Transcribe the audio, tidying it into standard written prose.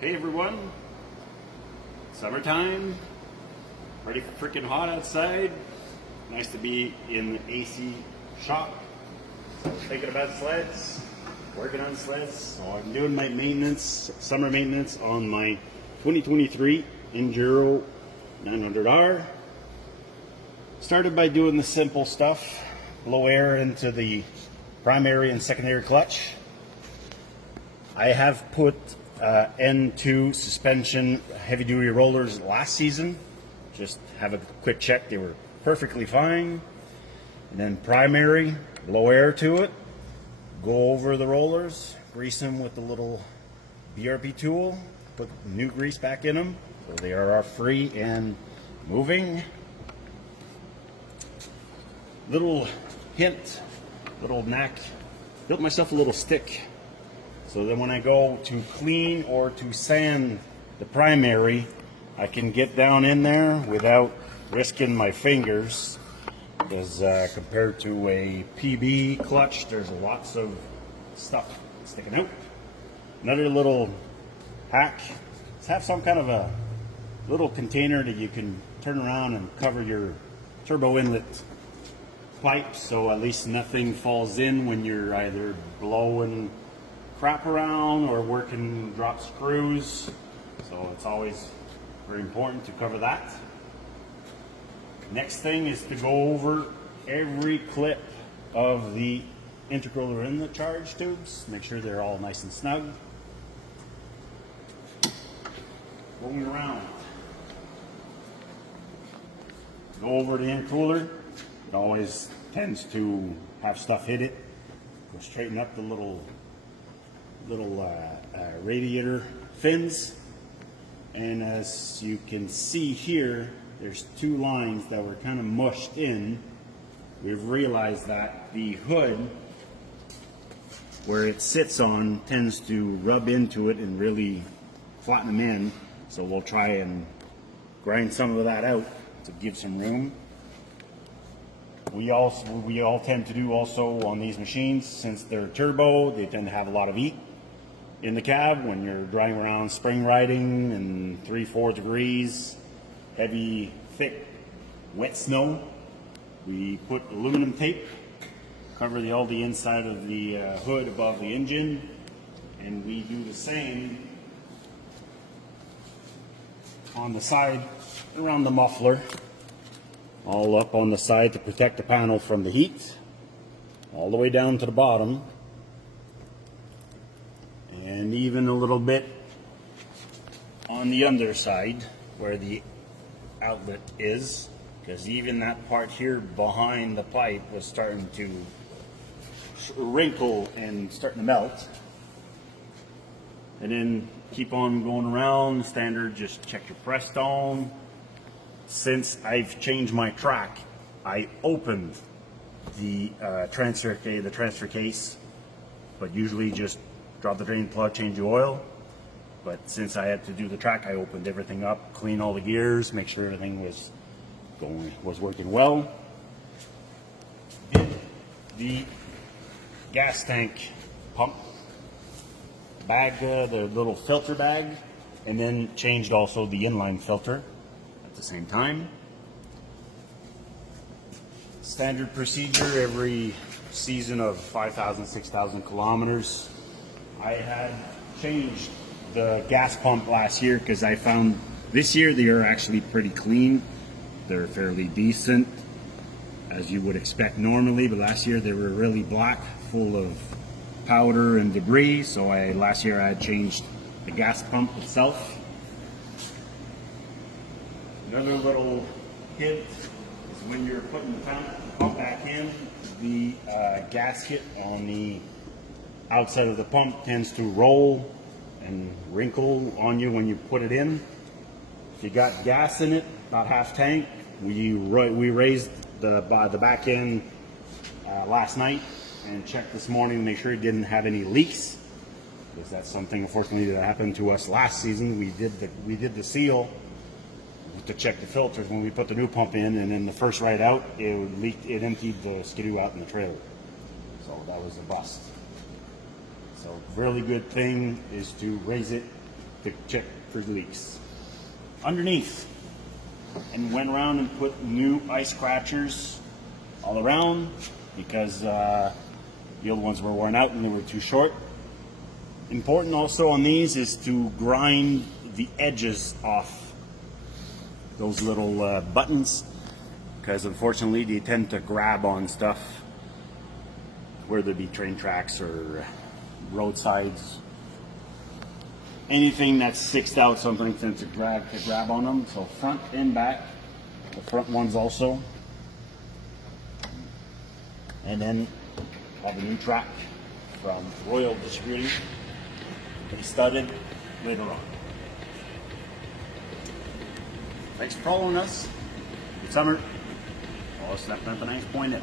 Hey everyone, summertime, pretty freaking hot outside. Nice to be in the AC shop, thinking about sleds, working on sleds. So I'm doing my maintenance, summer maintenance on my 2023 Enduro 900R. Started by doing the simple stuff, blow air into the primary and secondary clutch. I have put N2 suspension heavy duty rollers last season. Just have a quick check, they were perfectly fine. And then primary, blow air to it, go over the rollers, grease them with the little BRP tool, put new grease back in them so they are free and moving. Little hint, little knack, built myself a little stick. So then when I go to clean or to sand the primary, I can get down in there without risking my fingers. Because compared to a PB clutch, there's lots of stuff sticking out. Another little hack is have some kind of a little container that you can turn around and cover your turbo inlet pipe, so at least nothing falls in when you're either blowing crap around or working drop screws. So it's always very important to cover that. Next thing is to go over every clip of the intercooler inlet charge tubes. Make sure they're all nice and snug. Going around. Go over the intercooler. It always tends to have stuff hit it. Go straighten up the little radiator fins, and as you can see here, there's two lines that were kind of mushed in. We've realized that the hood, where it sits on, tends to rub into it and really flatten them in, so we'll try and grind some of that out to give some room. We all tend to do also on these machines, since they're turbo, they tend to have a lot of heat in the cab when you're driving around spring riding and 3-4 degrees, heavy, thick, wet snow. We put aluminum tape, cover all the inside of the hood above the engine, and we do the same on the side around the muffler, all up on the side to protect the panel from the heat, all the way down to the bottom. And even a little bit on the underside where the outlet is, because even that part here behind the pipe was starting to wrinkle and starting to melt. And then keep on going around. Standard, just check your press tone. Since I've changed my track, I opened the transfer case, but usually just drop the drain plug, change the oil. But since I had to do the track, I opened everything up, clean all the gears, make sure everything was working well. Did the gas tank pump bag, the little filter bag, and then changed also the inline filter at the same time. Standard procedure every season of 5,000, 6,000 kilometers. I had changed the gas pump last year because I found this year they are actually pretty clean. They're fairly decent, as you would expect normally, but last year they were really black, full of powder and debris. So last year I had changed the gas pump itself. Another little hint is when you're putting the pump back in, the gasket on the outside of the pump tends to roll and wrinkle on you when you put it in. If you got gas in it, about half tank, we raised the back end last night and checked this morning to make sure it didn't have any leaks, because that's something unfortunately that happened to us last season. We did the seal to check the filters when we put the new pump in, and then the first ride out it leaked, it emptied the skidoo out in the trailer, so that was a bust. So really good thing is to raise it to check for leaks. Underneath, and went around and put new ice scratchers all around because the old ones were worn out and they were too short. Important also on these is to grind the edges off those little buttons, because unfortunately they tend to grab on stuff, whether it be train tracks or roadsides. Anything that's sixed out, something tends to grab on them. So front and back, the front ones also. And then have a new track from Royal Distributing. They studded later on. Thanks for following us. Good summer. All Snap 99.net.